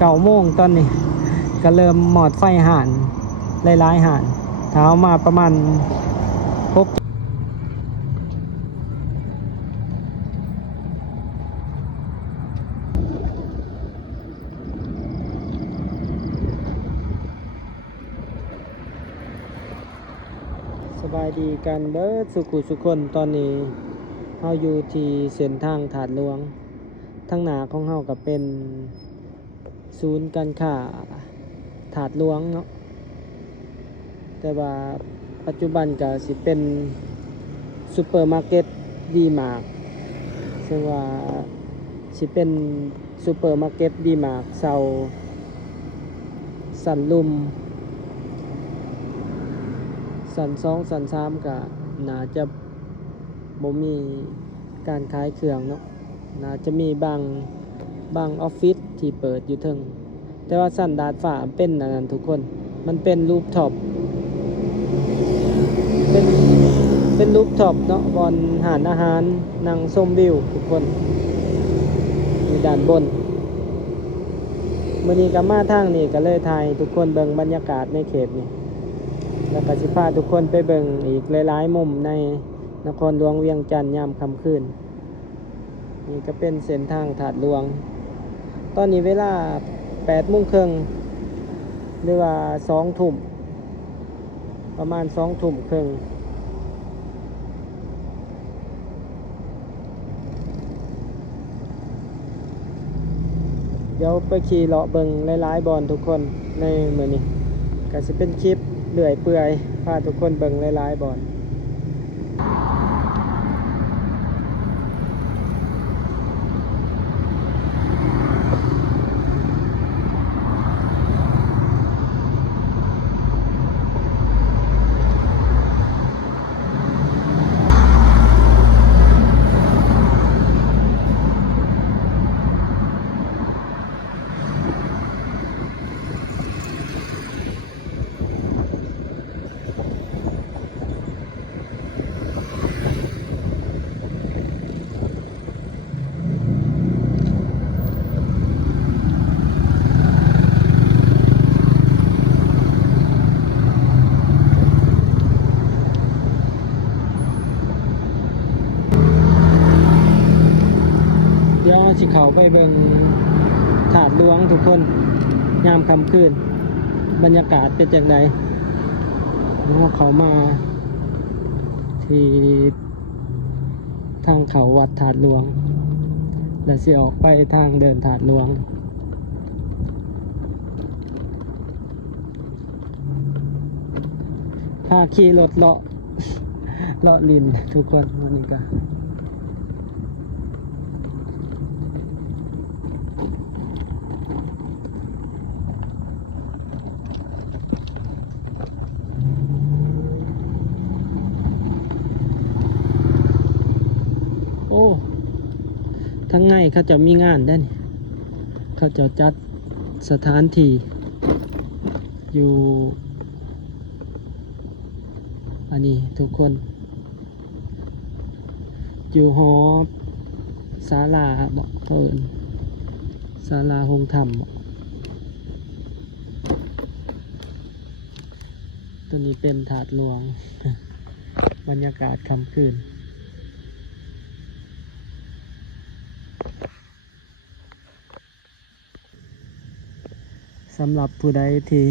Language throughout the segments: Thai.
9 โมงตอนนี้ก็เริ่มหมอดไฟห่านหลายๆห่านเท้ามาประมาณ6สบายดีกันเบิดสุขุสุคนตอนนี้เฮาอยู่ที่เส้นทางถาดหลวงทั้งหน้าของเฮาก็เป็นศูนย์การค้าถาดหลวงเนาะแต่ว่าปัจจุบันก็สิเป็นซูเปอร์มาร์เก็ตดีมาร์กซึ่งว่าสิเป็นซูเปอร์มาร์เก็ตดีมาร์กเซาสันลุมสัน2สัน3ก็น่าจะบ่มีการขายเครื่องเนาะน่าจะมีบางออฟฟิศที่เปิดอยู่เทิงแต่ว่าสันดาดฟ้าเป็นอันนั้นทุกคนมันเป็นรูฟท็อปเป็นรูฟท็อปเนาะบอนหารอาหารนั่งชมวิวทุกคนอยู่ด้านบนมื้อนี้ก็มาทางนี้ก็เลยถ่ายทุกคนเบิ่งบรรยากาศในเขตนี้แล้วก็สิพาทุกคนไปเบิ่งอีกหลายๆมุมในนครหลวงเวียงจันทร์ยามค่ำคืนนี่ก็เป็นเส้นทางถาดหลวงตอนนี้เวลา 8:30 นหรือว่า 2 ทุ่มประมาณ 2 ทุ่มครึ่งเดี๋ยวไปขี่เลาะเบิ่งหลายๆบอนทุกคนในมื้อนี้ก็สิเป็นคลิปเลื่อยเปื่อยพาทุกคนเบิ่งหลายๆบอนเดี๋ยวสิเข้าไปเบิ่งถาดหลวงทุกคนยามค่ำคืนบรรยากาศเป็นจังไดเขามาที่ทางเขาวัดถาดหลวงแล้วสิออกไปทางเดินถาดหลวงพาขี่รถเลาะลินทุกคนวันนี้ก็โอ้ทั้งไงเขาจะมีงานได้นี่เขาจะจัดสถานที่อยู่อันนี้ทุกคนอยู่หอศาลาบอกเอิญศาลาหงธรรมตัวนี้เป็นถาดหลวง บรรยากาศค่ำคืนสำหรับผู้ใดที่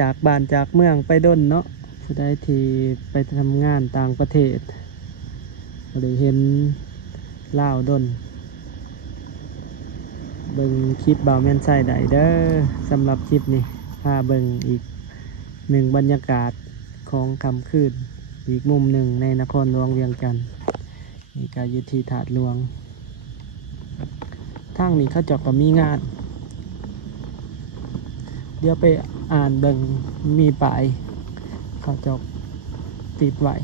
จากบ้านจากเมืองไปดนเนาะผู้ใดที่ไปทำงานต่างประเทศหรือเห็นลาวดนเบิ่งคลิปบ่าวแม่นไส้ได้เด้อสำหรับคลิปนี้พาเบิ่งอีกหนึ่งบรรยากาศของค่ำคืนอีกมุมหนึ่งในนครหลวงเวียงจันทร์นี่ก็อยู่ที่ถาดหลวงทางนี้เขาเจาะก็มีงานเดี๋ยวไปอ่านเบิ่งมีป้ายเขาเจาะติดไว้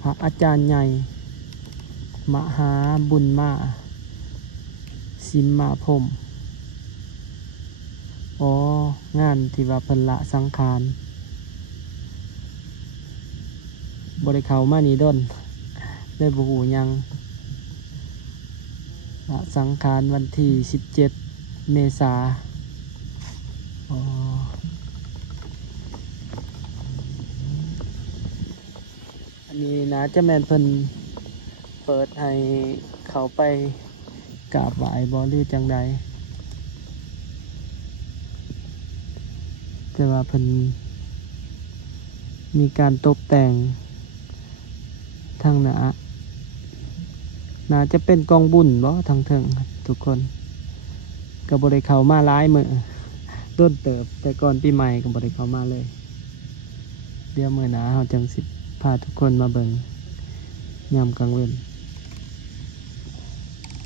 พระอาจารย์ใหญ่มหาบุญมาสิมมาพรหมอ๋องานที่ว่าเพิ่นละสังขารบ่ได้เข้ามานี่ดนเลยบ่ฮู้หยัง ละสังขารวันที่17 เมษาอ๋ออันนี้นะจะแมนเพิ่นเปิดให้เขาไปกราบไหว้บ่หรือจังใดแต่ว่าเพิ่นมีการตกแต่งทางหน้าน่าจะเป็นกองบุญบ่ทางเทิงครับทุกคนก็บ่ได้เข้ามาหลายมื้อต้นเติบแต่ก่อนปีใหม่ก็บ่ได้เข้ามาเลยเดี๋ยวมื้อหน้าเฮาจังสิพาทุกคนมาเบิ่งยามกลางวัน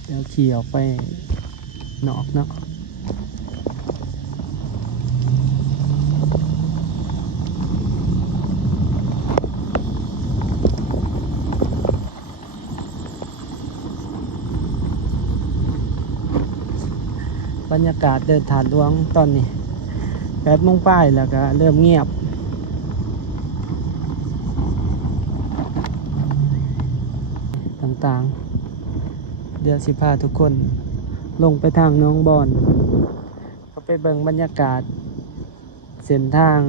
เดี๋ยวขี่ออกไปนอกเนาะบรรยากาศเดินถาดหลวงตอนนี้8 โมงป้ายแล้วก็เริ่มเงียบต่างๆเดี๋ยวสิพาทุกคนลงไปทางน้องบอนก็ไปเบิ่งบรรยากาศเส้นทาง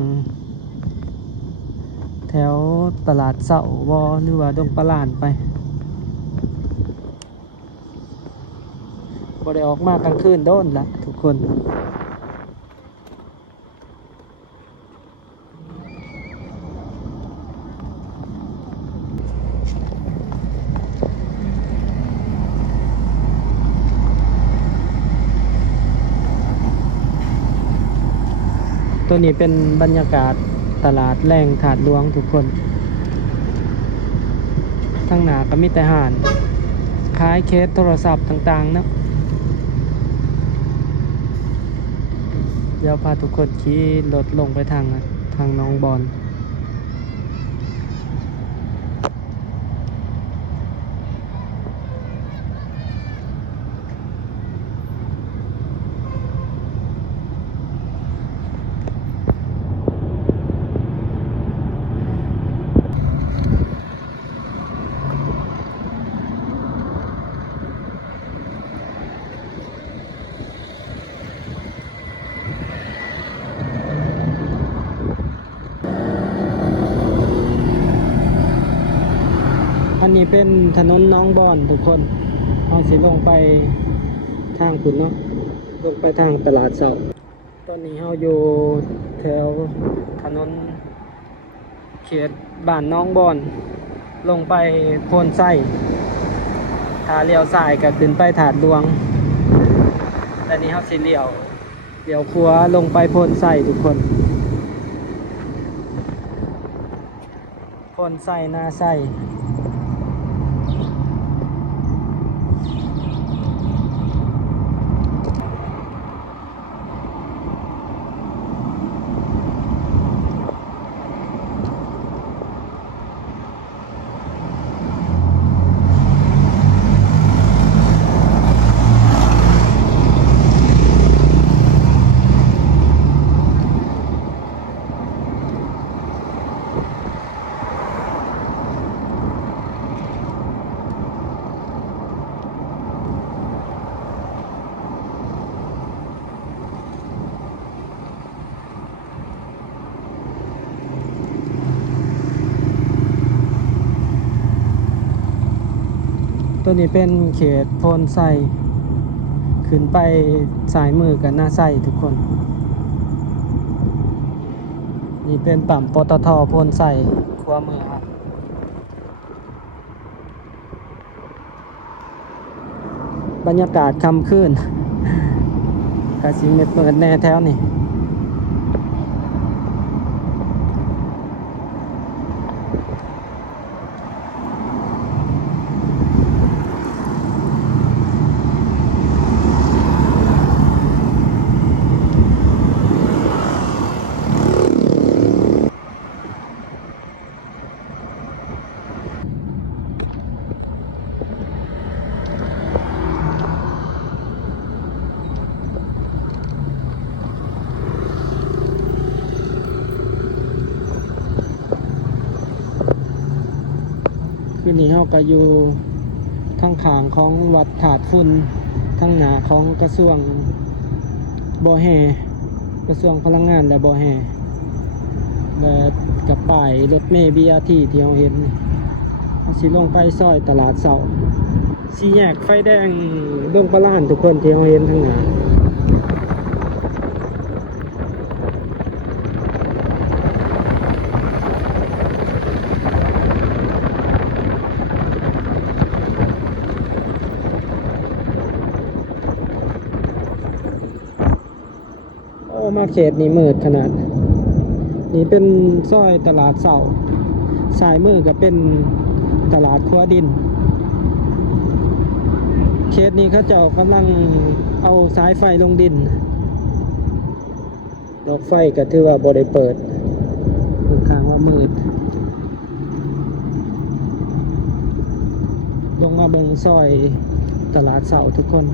แถวตลาดเสาวอหรือว่าดงปลาลานไปบ่ได้ออกมากลางคืนโดนละทุกคนตัวนี้เป็นบรรยากาศตลาดแรงถาดหลวงทุกคนทั้งหนาก็มีแต่ห่านขายเคสโทรศัพท์ต่างๆเนาะเดี๋ยวพาทุกคนขี่รถลงไปทางน้องบอนอันนี้เป็นถนนน้องบอนทุกคนเราสิลงไปทางคุณเนาะลงไปทางตลาดเสาตอนนี้เราอยู่แถวถนนเขตบ้านน้องบอนลงไปโพนไส้ถ้าเลี้ยวซ้ายก็ขึ้นไปถาดหลวงแต่นี้เราสิเลี้ยวขวาลงไปโพนไส้ทุกคนโพนไส้หน้าไส้ตัวนี้เป็นเขตโพนไส้ขึ้นไปสายมือกับหน้าไส้ทุกคนนี่เป็นปั๊มปตทโพนไส้ขวามือครับบรรยากาศค่ำคืนกาสิเม็ดเมิดแน่แถวนี่คืนนี้เราก็อยู่ ทั้งขางของวัดถาดฝุ่นทั้งหนาของกระทรวงบ่อแห่กระทรวงพลังงานและบ่อแห่และกับป้ายรถเมล์ BRT ที่เราเห็นสิลงไปซอยตลาดเสาสี่แยกไฟแดงดงปลาล้านทุกคนที่เราเห็นทั้งหนาโอ้มาเขตนี้มืดขนาดนี่เป็นซอยตลาดเสาสายมือก็เป็นตลาดครัวดินเขตนี้เขาเจ้ากำลังเอาสายไฟลงดินดอกไฟก็ถือว่าบ่ได้เปิดค่อนข้างว่ามืดลงมาเบิ่งซอยตลาดเสาทุกคน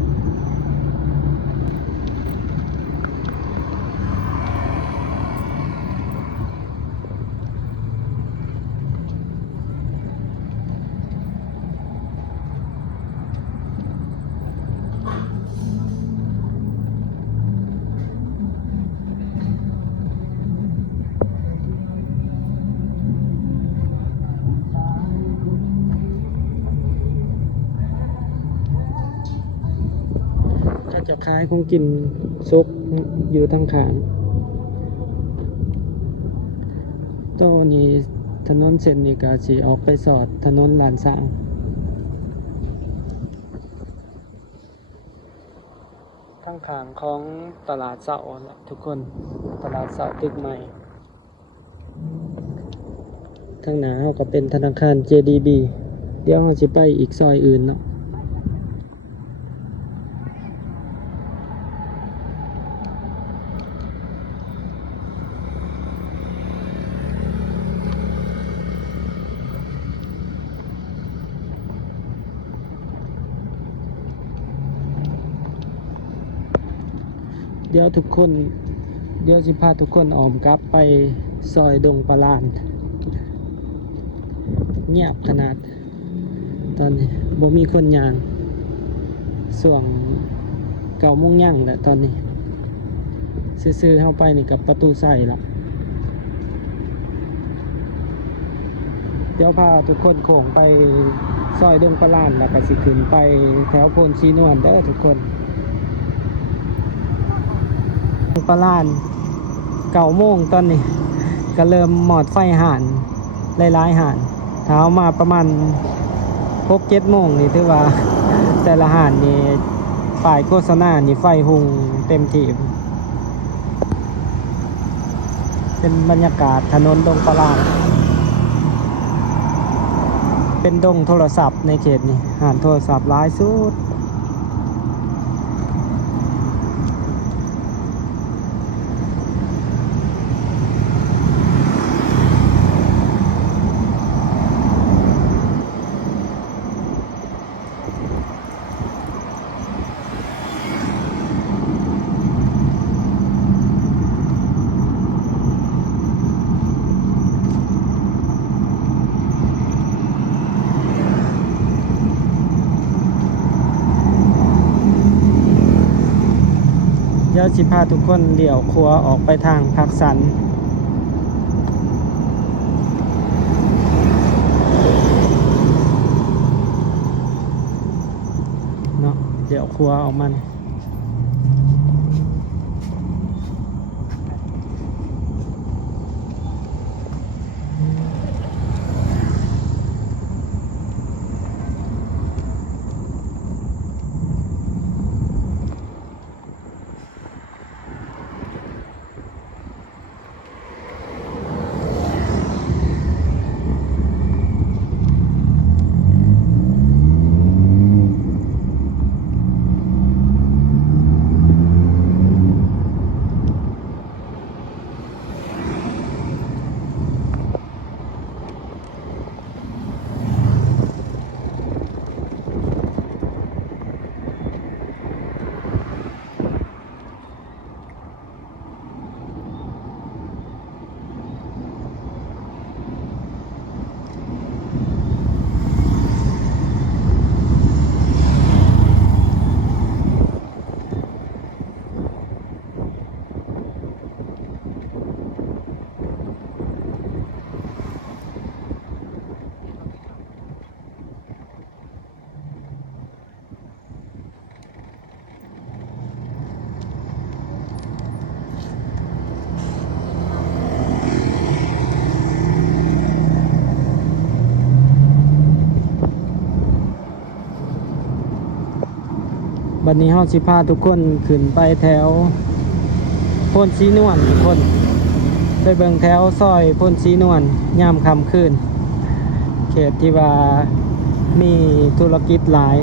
จะขายของกินซุปอยู่ทางขางตอนนี้ถนนเส้นนี้ก็สิออกไปสอดถนนลานสร้างทางขางของตลาดเสาทุกคนตลาดเสาตึกใหม่ทางหน้าเขาก็เป็นธนาคาร JDB เดี๋ยวเราจะไปอีกซอยอื่นเนาะเดี๋ยวทุกคนเดี๋ยวสิพาทุกคนออมกลับไปซอยดงปลาลานเงียบขนาดตอนนี้บ่มีคนยางส่วง9 โมงย่างแหละตอนนี้ซื้อเข้าไปนี่กับประตูใส่ละเดี๋ยวพาทุกคนโค้งไปซอยดงปลาลานแล้วก็สิขึ้นไปแถวโพนชีนวลเด้อทุกคนปลาล้าน9 โมงตอนนี้ก็เริ่มหมอดไฟห่านหลายๆห่านเท้ามาประมาณ6-7 โมงนี่ถือว่าแต่ละห่านนี่ฝ่ายโฆษณานี่ไฟหุงเต็มที่เป็นบรรยากาศถนนดงปลาล้านเป็นดงโทรศัพท์ในเขตนี้ห่านโทรศัพท์หลายสุดเดี๋ยวสิพาทุกคนเลี้ยวขวาออกไปทางพักสันเนาะเลี้ยวขวาออกมัน บัดนี้เฮาสิพาทุกคนขึ้นไปแถวโพนสีนวลทุกคนไปเบิ่งแถวซอยโพนสีนวลยามค่ำคืนเขตที่ว่ามีธุรกิจหลาย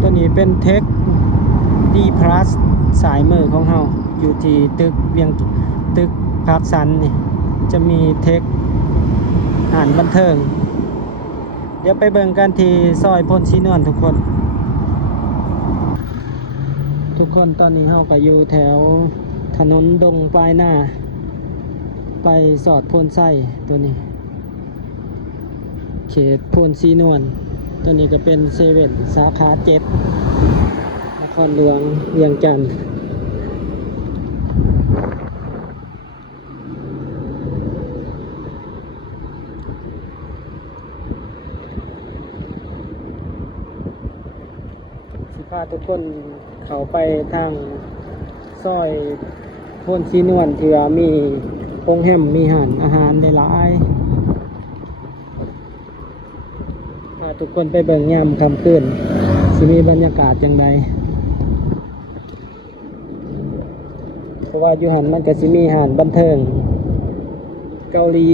ตัวนี้เป็นเทคดีพลัสสายมือของเฮาอยู่ที่ตึกเวียงตึกภาคสันนี่จะมีเทคอ่านบันเทิงเดี๋ยวไปเบิ่งกันที่ซอยพลสีนวลทุกคนตอนนี้เฮาก็อยู่แถวถนนดงปลายหน้าไปสอดพลไส้ตัวนี้เขตพลสีนวลตัวนี้ก็เป็นเซเว่นสาขา7นครหลวงเวียงจันทน์สิพาทุกคนเข้าไปทางซอยพลสีนวลที่ว่ามีโรงแรมมีอาหารหลายพาทุกคนไปเบิ่งยามค่ำคืนสิมีบรรยากาศจังไดเพราะว่าอยู่หันมันก็สิมีอาหารบันเทิงเกาหลี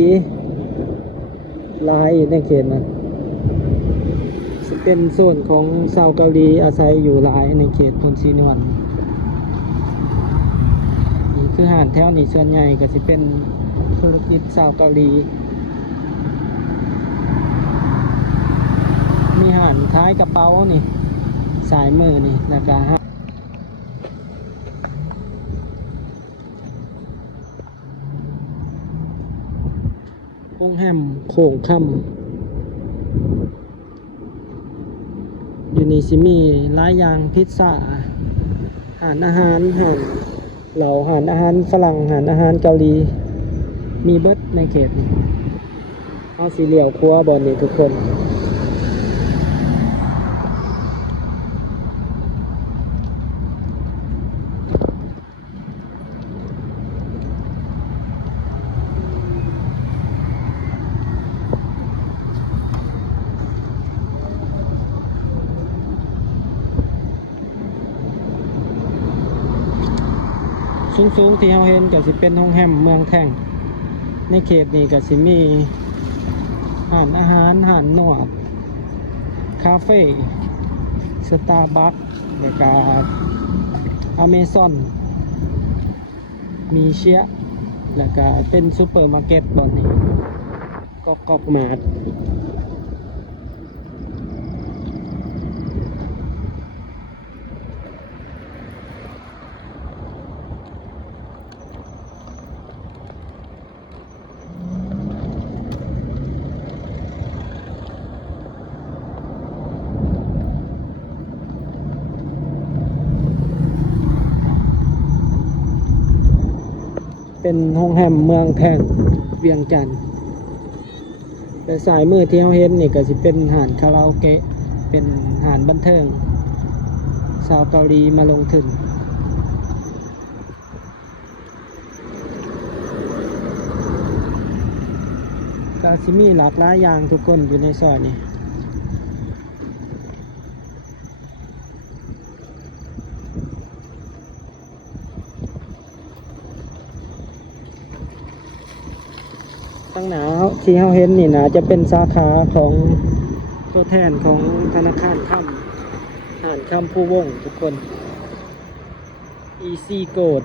หลายในเขตนั้นสิเป็นโซนของชาวเกาหลีอาศัยอยู่หลายในเขตพลสีนวลนี่คืออาหารแถวนี้ส่วนใหญ่ก็สิเป็นธุรกิจชาวเกาหลีมีอาหารขายกระเป๋านี่สายมือนี่แล้วก็โรงแรมโข่งค่ำอยู่นี่สิมีหลายอย่างพิซซ่าอาหารเหล่าอาหารฝรั่งอาหารเกาหลีมีเบิดในเขตนี่เอาสีเหลี่ยวครัวบอลนี่ทุกคนสูงที่เราเห็นก็สิเป็นโรงแรมเมืองแท่งในเขตนี้ก็สิมีอาหารนวดคาเฟ่สตาร์บัคแล้วก็อเมซอนมีเชียแล้วก็เป็นซูเปอร์มาร์เก็ตตอนนี้กอกมาร์ทเป็นโรงแรมเมืองแท่งเวียงจันทน์แต่สายมือที่เราเห็นนี่ก็สิเป็นหาดคาราโอเกะเป็นหาดบันเทิงชาวเกาหลีมาลงทุนก็สิมีหลากหลายอย่างทุกคนอยู่ในซอยนี้ตั้งหนาที่เราเห็นนี่นะจะเป็นสาขาของตัวแทนของธนาคารค่ำผู้วงทุกคน Easy Gold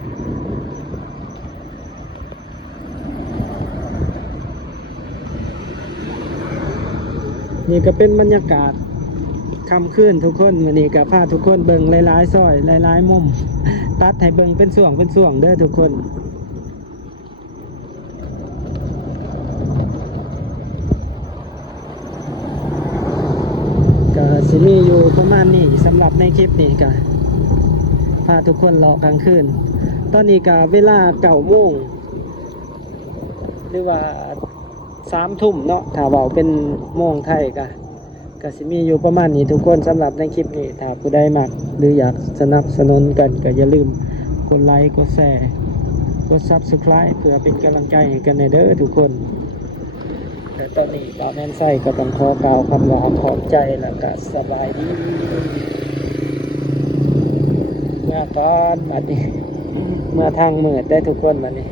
นี่ก็เป็นบรรยากาศค่ำคืนทุกคนวันนี้ก็พาทุกคนเบิ่งหลายๆซอยหลายๆมุมตัดให้เบิ่งเป็นส่วงเด้อทุกคนก็สิมีอยู่ประมาณนี้สำหรับในคลิปนี้ก็พาทุกคนเลาะกลางคืนตอนนี้ก็เวลา9 โมงหรือว่า 3 ทุ่มเนาะถ้าเว้าเป็นโมงไทยก็สิมีอยู่ประมาณนี้ทุกคนสำหรับในคลิปนี้ถ้าผู้ใดมักหรืออยากสนับสนุนกันก็อย่าลืมกดไลค์กดแชร์กด Subscribe เพื่อเป็นกำลังใจให้กันเด้อทุกคนแต่ตอนนี้บ่าวแม่นไส้ก็ต้องขอกล่าวคำว่าขอบใจแล้วก็สบายดีเมื่อก่อนบัดนี้เมื่อทางมืดได้ทุกคนบัดนี้